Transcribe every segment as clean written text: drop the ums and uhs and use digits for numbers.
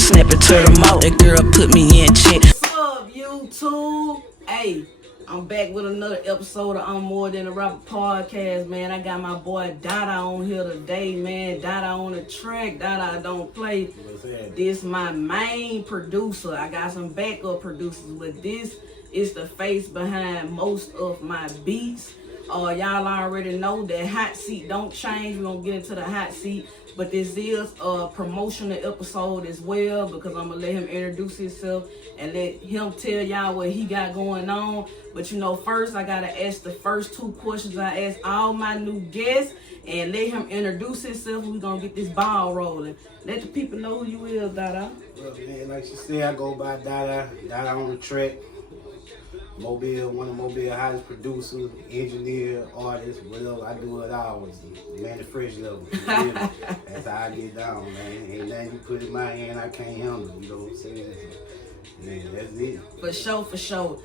snap it to the mouth. That girl put me in check. What's up, YouTube? Hey, I'm back with another episode of I'm More Than a Rapper podcast, man. I got my boy Dadah on here today, man. Dadah on the track. Dadah don't play. This my main producer. I got some backup producers, but this is the face behind most of my beats. Y'all already know that hot seat don't change. We're gonna get into the hot seat, but this is a promotional episode as well, because I'm gonna let him introduce himself and let him tell y'all what he got going on. But you know, first I gotta ask the first two questions I ask all my new guests and let him introduce himself. We're gonna get this ball rolling. Let the people know who you is, Dadah. Well, man, like she said, I go by Dadah on the track. Mobile, one of Mobile's hottest producers, engineer, artist, whatever. I do it all. Man, the fresh level. That's how I get down, man. Ain't nothing you put in my hand I can't handle. You know what I'm saying? Man, that's it. For sure.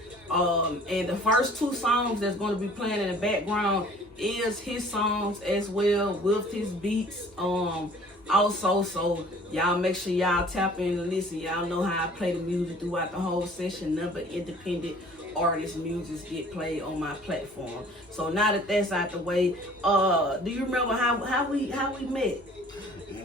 And the first two songs that's going to be playing in the background is his songs as well with his beats. Also, so y'all make sure y'all tap in and listen. Y'all know how I play the music throughout the whole session. Number independent artist music get played on my platform. So now that that's out the way, do you remember how we met?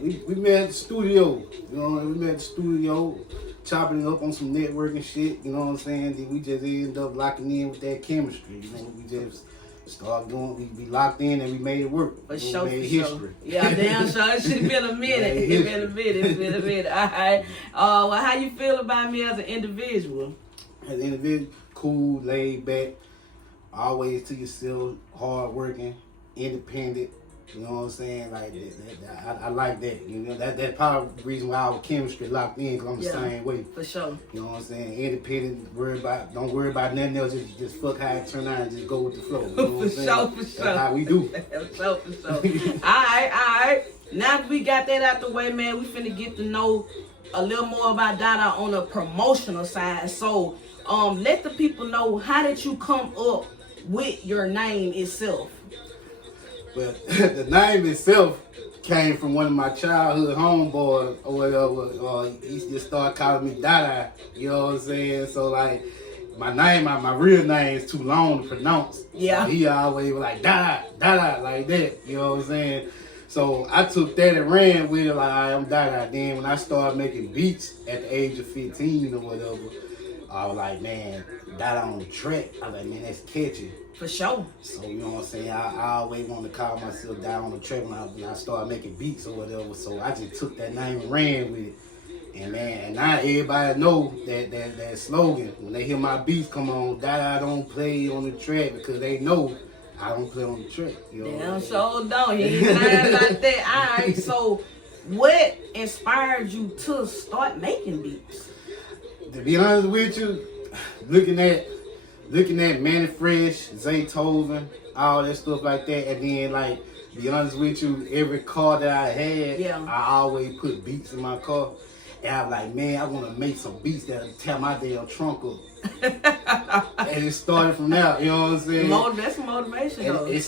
We met at the studio. You know, we met at the studio, chopping it up on some networking shit. You know what I'm saying? Then we just ended up locking in with that chemistry. You know, we just started doing. We locked in and we made it work. For sure. History. Yeah, damn sure. It should have been a minute. It's been a minute. All right. Well, how you feel about me as an individual? As an individual, cool, laid back, always to yourself, hard working, independent. You know what I'm saying? Like I like that. You know, that's probably the reason why our chemistry locked in, because I'm the same way. For sure. You know what I'm saying? Independent, don't worry about nothing else. Just fuck how it turn out and just go with the flow. You know what I'm saying? For sure. That's how we do. For sure. All right. Now that we got that out the way, man, we finna get to know a little more about Dadah on the promotional side. So, let the people know, how did you come up with your name itself? Well, the name itself came from one of my childhood homeboys or whatever. He just started calling me Dadah. You know what I'm saying? So like, my name, my real name is too long to pronounce. Yeah. So he always was like Dadah, like that. You know what I'm saying? So I took that and ran with it like, I'm Dadah. Then when I started making beats at the age of 15 or whatever, I was like, man, Dadah on the track. I was like, man, that's catchy. For sure. So, you know what I'm saying? I always wanted to call myself Dadah on the track when I started making beats or whatever. So I just took that name and ran with it. And man, and now everybody know that slogan. When they hear my beats come on, Dadah don't play on the track, because they know I don't play on the track. You know damn sure don't. He ain't lying like that. All right, so what inspired you to start making beats? To be honest with you, looking at Manny Fresh, Zaytoven, all that stuff like that, and then like, be honest with you, every car that I had, I always put beats in my car. And I'm like, man, I want to make some beats that'll tear my damn trunk up. And it started from there, you know what I'm saying? That's motivation, though. It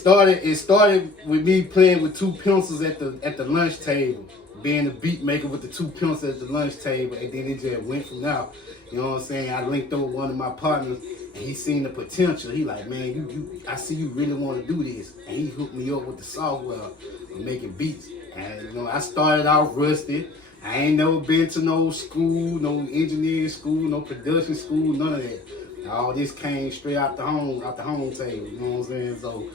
started with me playing with two pencils at the lunch table, being a beat maker with the two pencils at the lunch table, and then it just went from there. You know what I'm saying? I linked up with one of my partners, and he seen the potential. He like, man, I see you really want to do this. And he hooked me up with the software of making beats. And you know, I started off rusty. I ain't never been to no school, no engineering school, no production school, none of that. All this came straight out the home table, you know what I'm saying? So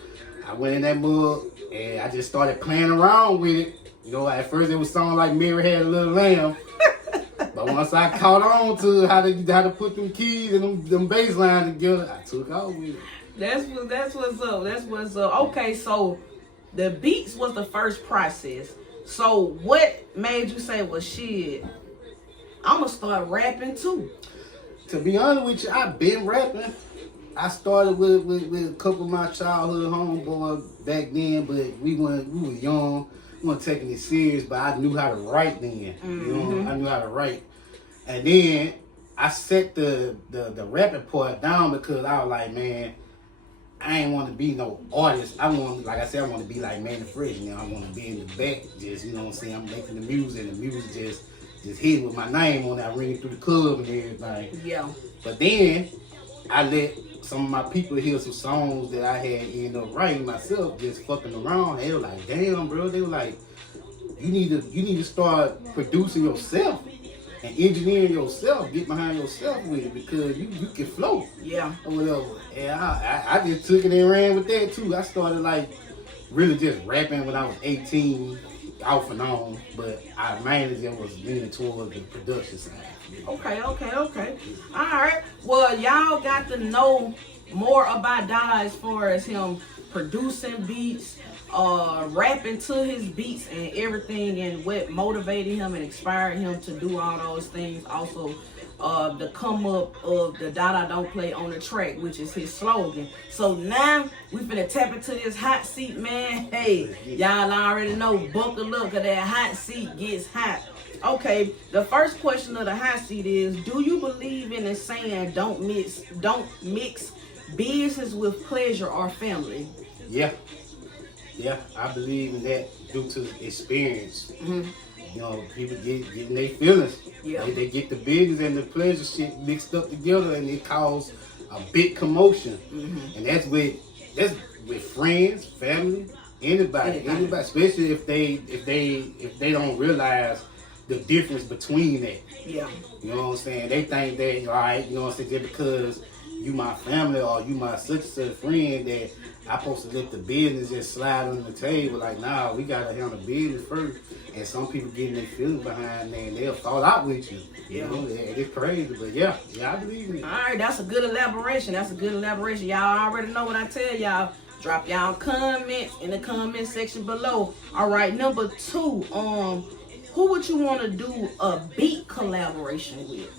I went in that mug and I just started playing around with it. You know, at first it was something like Mary Had a Little Lamb. But once I caught on to how to put them keys and them bass lines together, I took off with it. That's what's up. Okay, so the beats was the first process. So what made you say, well, shit, I'm going to start rapping too? To be honest with you, I've been rapping. I started with a couple of my childhood homeboys back then, but we were young. We weren't taking it serious, but I knew how to write then. You know, I knew how to write. And then I set the rapping part down, because I was like, man, I ain't want to be no artist. I want to be like Manny Fresh. You know, I want to be in the back, just, you know what I'm saying? I'm making the music, and the music just just hit with my name on that, ringing through the club and everything. Yeah. But then I let some of my people hear some songs that I had ended up writing myself, just fucking around. They were like, damn, bro. They were like, you need to start producing yourself and engineering yourself, get behind yourself with it, because you can flow. Yeah. Or whatever. And I just took it and ran with that too. I started like really just rapping when I was 18, off and on, but I mainly just was leaning towards the production side. Okay. All right. Well, y'all got to know more about Dadah as far as him producing beats, rapping to his beats and everything, and what motivated him and inspired him to do all those things. Also, the come up of the Dadah don't play on the track, which is his slogan. So now we finna tap into this hot seat, man. Hey, y'all already know, buckle up, cause that hot seat gets hot. Okay, the first question of the hot seat is, do you believe in the saying, don't mix business with pleasure or family? Yeah, I believe in that due to experience. Mm-hmm. You know, people getting their feelings. Yeah. They get the business and the pleasure shit mixed up together, and it causes a big commotion. Mm-hmm. And that's with friends, family, anybody, especially if they don't realize the difference between that. Yeah. You know what I'm saying? They think that, all right, you know what I'm saying, just because you my family or you my such and such friend, that I supposed to let the business just slide on the table. Like, nah, we gotta handle business first. And some people getting their feelings behind that, and they'll fall out with you. You know, it's crazy, but yeah, I believe in it. All right, that's a good elaboration. Y'all already know what I tell y'all. Drop y'all comments in the comment section below. All right, number 2, who would you want to do a beat collaboration with?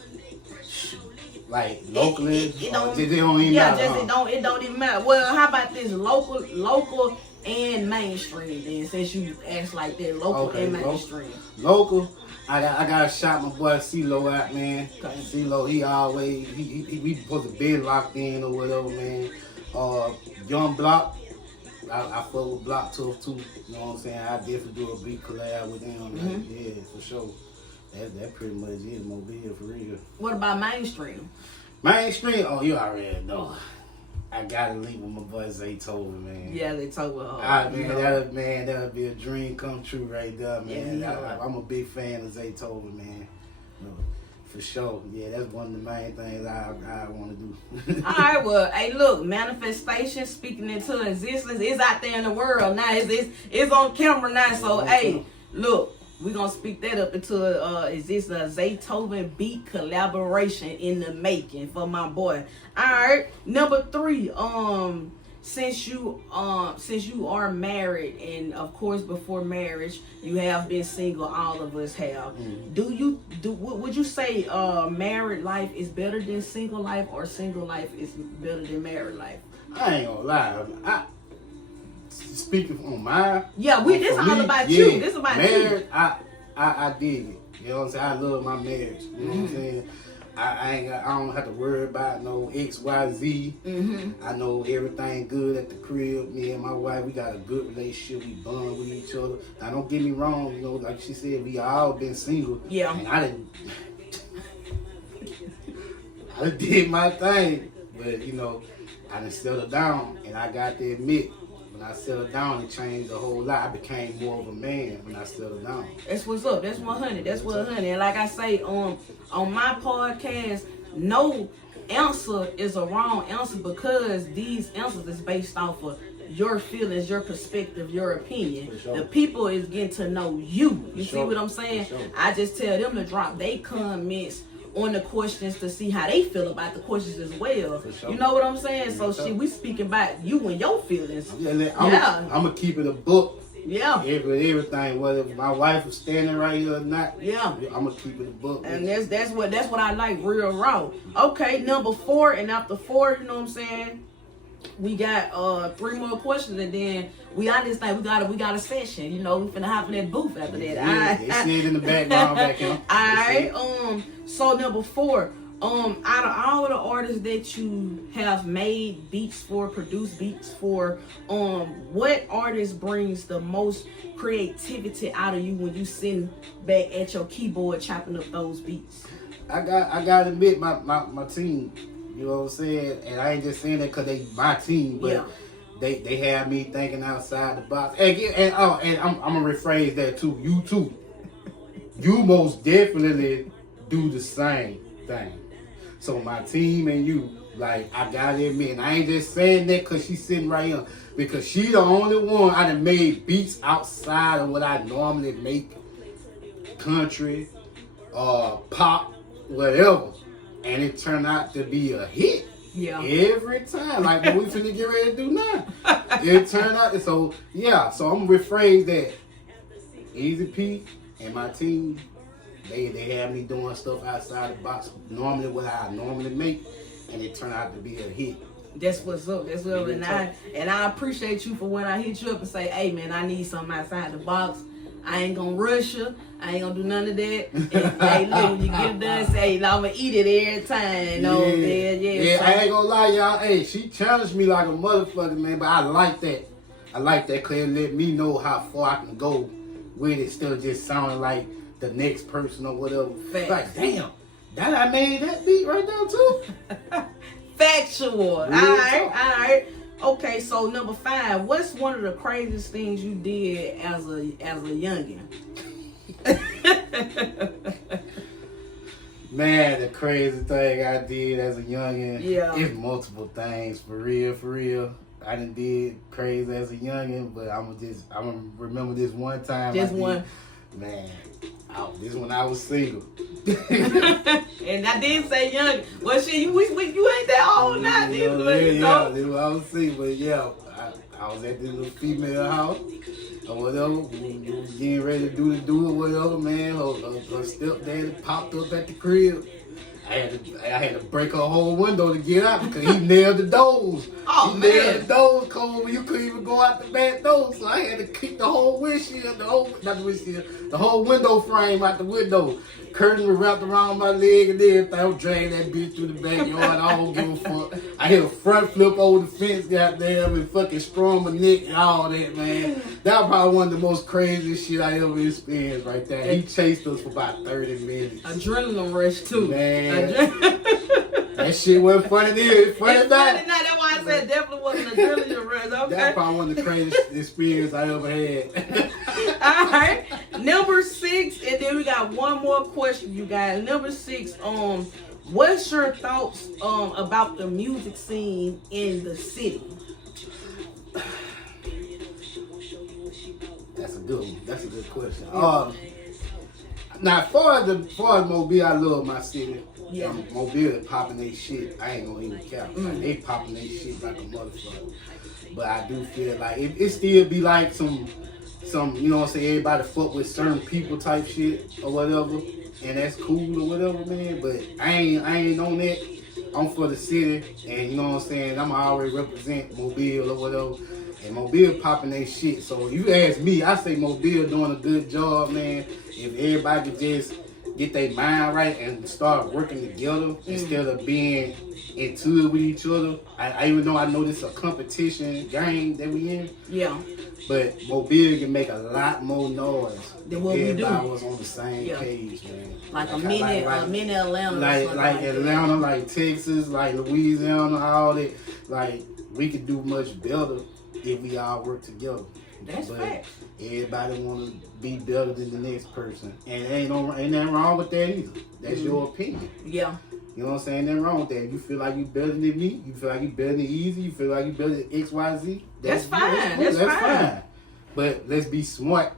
Like locally, it don't even matter. It don't even matter. Well, how about this local and mainstream then? Since you asked like that, local and mainstream. Local, I gotta shout my boy CeeLo out, man. Okay. CeeLo, he always we supposed to be locked in or whatever, man. Young Block, I fuck with Block Tough too. You know what I'm saying? I definitely do a beat collab with him. Mm-hmm. Like, yeah, for sure. That pretty much is Mobile for real. What about mainstream? Mainstream? Oh, you already know. I gotta link with my boy Zaytoven, man. Yeah, they talk about. That'll be a dream come true right there, man. Yeah. I'm a big fan of Zaytoven, man. For sure. Yeah, that's one of the main things I want to do. All right, well, hey, look, manifestation, speaking into existence, is out there in the world now. It's on camera now. So, hey, look. We're going to speak that up into existence. A Zaytoven beat collaboration in the making for my boy. All right, number 3. Since you are married, and of course before marriage you have been single, all of us have. Mm-hmm. Would you say married life is better than single life, or single life is better than married life? I ain't gonna lie. Speaking on mine, this all about you. This about marriage, you. I dig it. You know what I'm saying? I love my marriage. You know what I'm saying? I don't have to worry about no XYZ. Mm-hmm. I know everything good at the crib. Me and my wife, we got a good relationship. We bond with each other. Now, don't get me wrong. You know, like she said, we all been single. Yeah. And I done did my thing, but you know, I done settled down, and I got to admit, when I settled down, it changed a whole lot. I became more of a man when I settled down. That's what's up. That's 100. That's 100. And like I say, on my podcast, no answer is a wrong answer, because these answers is based off of your feelings, your perspective, your opinion. Sure. The people is getting to know you. You see what I'm saying? Sure. I just tell them to drop their comments on the questions to see how they feel about the questions as well. Sure. You know what I'm saying? So we speaking about you and your feelings. I'm gonna keep it a book. Yeah. Everything, whether my wife is standing right here or not. Yeah. I'm gonna keep it a book. And that's what I like, real raw. Okay, number 4, and after 4, you know what I'm saying? We got 3 more questions, and then we on this thing. We got a session. You know, we finna hop in that booth after that. Yeah, they see it in the background back here. Alright, so number 4, Out of all of the artists that you have made beats for, produced beats for, what artist brings the most creativity out of you when you sitting back at your keyboard chopping up those beats? I gotta admit my team. You know what I'm saying? And I ain't just saying that because they my team, but they have me thinking outside the box. And I'm gonna rephrase that too. You too. You most definitely do the same thing. So my team and you, like, I gotta admit, and I ain't just saying that because she's sitting right here, because she the only one I done made beats outside of what I normally make, country, pop, whatever, and it turned out to be a hit. Yeah. Every time, like when we finna get ready to do now, it turned out. So yeah, so I'm gonna rephrase that. Easy P and my team, they have me doing stuff outside the box, normally what I normally make, and it turned out to be a hit. That's what's up. That's what up. And I appreciate you for when I hit you up and say, hey man, I need something outside the box. I ain't gonna rush you. I ain't gonna do none of that. And, hey, look, when you get it done, say, I'm gonna eat it every time. Yeah, I ain't gonna lie, y'all. Hey, she challenged me like a motherfucker, man. But I like that. I like that because it let me know how far I can go with it, still just sounding like the next person or whatever. Facts. Like, damn, that I made that beat right there too. Factual. All right. Okay, so number 5, what's one of the craziest things you did as a youngin'? Man, the crazy thing I did as a youngin', it's multiple things, for real. I done did crazy as a youngin', but I'm gonna remember this one time. Just one. Man, this when I was single. And I did say young. Well, shit, you ain't that old now, this when I was single, but yeah, I was at this little female house or whatever. We was getting ready to do it, whatever, man. Her stepdaddy popped up at the crib. I had to break her whole window to get out because he nailed the doors. Oh, he man. nailed the doors cold when you couldn't even go out the back door. So I had to kick the whole windshield, the whole window frame out the window. Curtain was wrapped around my leg and everything. I was dragging that bitch through the backyard. I don't give a fuck. I hit a front flip over the fence, goddamn, and fucking sprung my neck and all that, man. That was probably one of the most craziest shit I ever experienced right there. He chased us for about 30 minutes. Adrenaline rush too. Man. That shit wasn't funny then. It's funny now. That's why I said definitely wasn't adrenaline rush. Okay. That's probably one of the craziest experiences I ever had. All right. Number 6, and then we got one more question, you guys. Number 6, what's your thoughts about the music scene in the city? That's a good one. That's a good question. Now, as far as Mobile, I love my city. Yeah. Mobile is popping their shit. I ain't gonna even cap. Like, they popping their shit like a motherfucker. But I do feel like it still be like some, you know what I'm saying, everybody fuck with certain people type shit or whatever. And that's cool or whatever, man. But I ain't on that. I'm for the city, and you know what I'm saying, I'm always represent Mobile or whatever. And Mobile popping their shit. So you ask me, I say Mobile doing a good job, man. If everybody could just get their mind right and start working together instead of being into it with each other. I even though I know this is a competition game that we in. Yeah. But Mobile can make a lot more noise than what we do. Everybody was on the same page, man. Like a mini Atlanta. Like Atlanta, like Texas, like Louisiana, all that. Like, we could do much better if we all work together. That's facts. Everybody want to be better than the next person. And ain't nothing wrong with that either. That's your opinion. Yeah. You know what I'm saying? Nothing wrong with that. You feel like you better than me. You feel like you better than Easy. You feel like you better than XYZ. That's fine. That's fine. But let's be smart.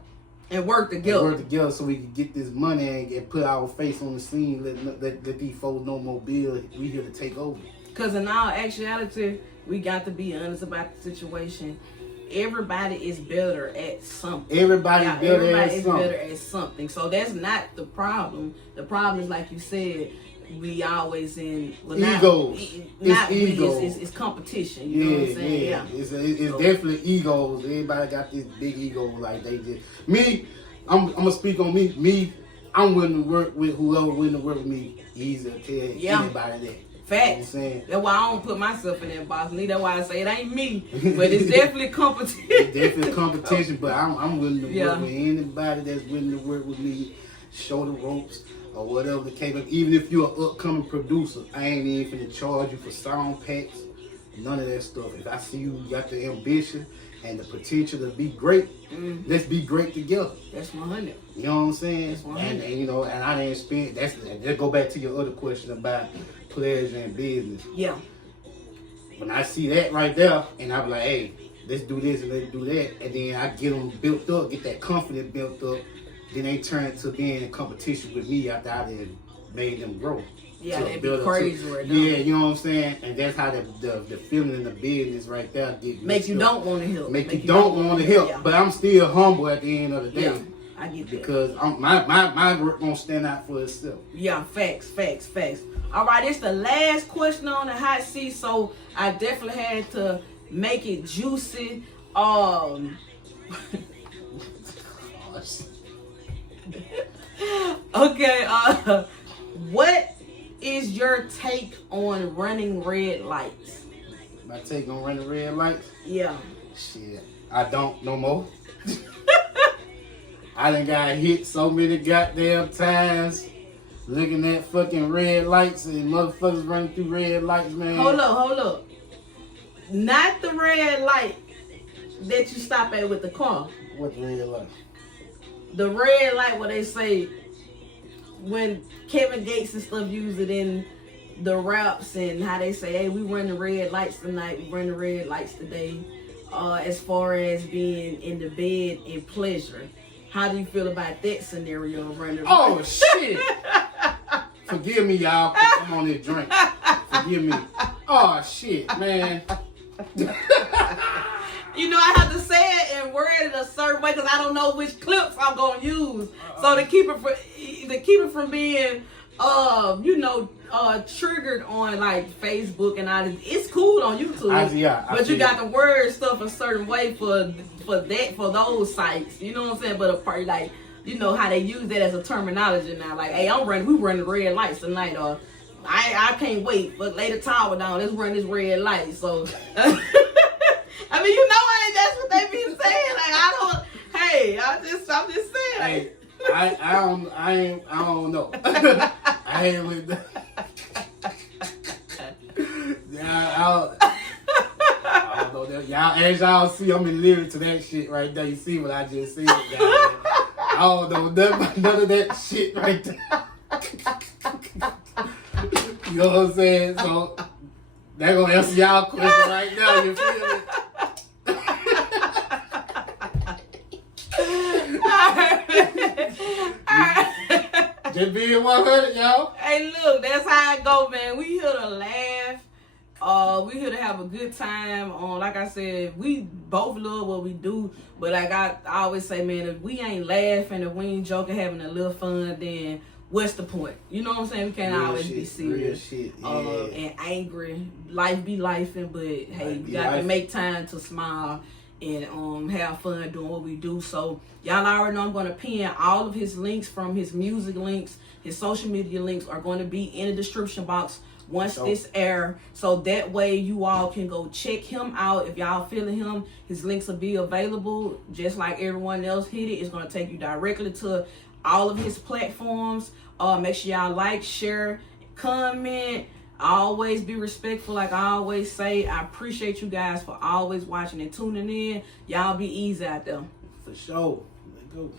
And work together. So we can get this money and put our face on the scene. Let these folks know Mobile. We here to take over. Because in all actuality, we got to be honest about the situation. Everybody is better at something. Everybody is better at something. So that's not the problem. The problem is, like you said, we always in egos. It's competition. You know what I'm saying? Yeah. It's definitely egos. Everybody got this big ego. Like they just me. I'm gonna speak on me. I'm willing to work with whoever willing to work with me. easy to tell Yeah. anybody that. Facts. You know what I'm saying? That's why I don't put myself in that box. That's why I say it ain't me, but it's definitely competition. It's definitely competition, but I'm willing to Yeah. work with anybody that's willing to work with me, show the ropes or whatever the case. Even if you're an upcoming producer, I ain't even finna charge you for sound packs, none of that stuff. If I see you got the ambition and the potential to be great, let's be great together. That's 100. You know what I'm saying? That's 100. And you know, and I didn't spend. Let's go back to your other question about pleasure and business. Yeah. When I see that right there, and I be like, hey, let's do this and let's do that, and then I get them built up, get that confidence built up, then they turn to being in competition with me after I done made them grow. Yeah, To that'd build be up to- crazy right now. Yeah, you know what I'm saying? And that's how the feeling in the business right there get Make you mixed up. don't want to help. Make you don't want to help, Yeah. but I'm still humble at the end of the day. Yeah, I get that. Because my work gonna stand out for itself. Yeah, facts. All right, it's the last question on the hot seat, so I definitely had to make it juicy. Okay, what is your take on running red lights? My take on running red lights? Yeah. Shit, I don't no more. I done got hit so many goddamn times looking at fucking red lights and motherfuckers running through red lights, man. Hold up. Not the red light that you stop at with the car. What red light? The red light where they say when Kevin Gates and stuff use it in the raps and how they say, hey, we run the red lights tonight, we run the red lights today. As far as being in the bed in pleasure. How do you feel about that scenario of running? Oh shit! Forgive me, y'all. I'm on this drink. Forgive me. Oh shit, man. You know, I have to say it and word it a certain way because I don't know which clips I'm gonna use. So to keep it from being triggered on like Facebook and all this, it's cool on YouTube. But you got to word stuff a certain way for those sites. You know what I'm saying? But a part like, you know how they use that as a terminology now. Like, hey, we running red lights tonight, or I can't wait, but lay the tower down. Let's run this red light. So, I mean, you know, that's what they be saying. Like, I'm just saying. Hey, I don't know. I ain't with that. Yeah, I don't know that. Y'all, as y'all see, I'm in lyrics to that shit right there. You see what I just said, guys? I don't know none of that shit right there. You know what I'm saying? So that gonna answer y'all question right now. You feel me? Just being 100, y'all. Hey, look, that's how it go, man. We here to laugh. We here to have a good time. Like I said, we both love what we do. But like I always say, man, if we ain't laughing, if we ain't joking, having a little fun, then what's the point? You know what I'm saying? We can't always be serious and angry. Life be lifing, but hey, you got to make time to smile and have fun doing what we do. So y'all already know I'm going to pin all of his links, from his music links, his social media links are going to be in the description box once this air, so that way you all can go check him out. If y'all feeling him, his links will be available just like everyone else hit it. It's going to take you directly to all of his platforms. Make sure y'all like, share, comment. Always be respectful, like I always say. I appreciate you guys for always watching and tuning in. Y'all be easy out there. For sure. Let's go.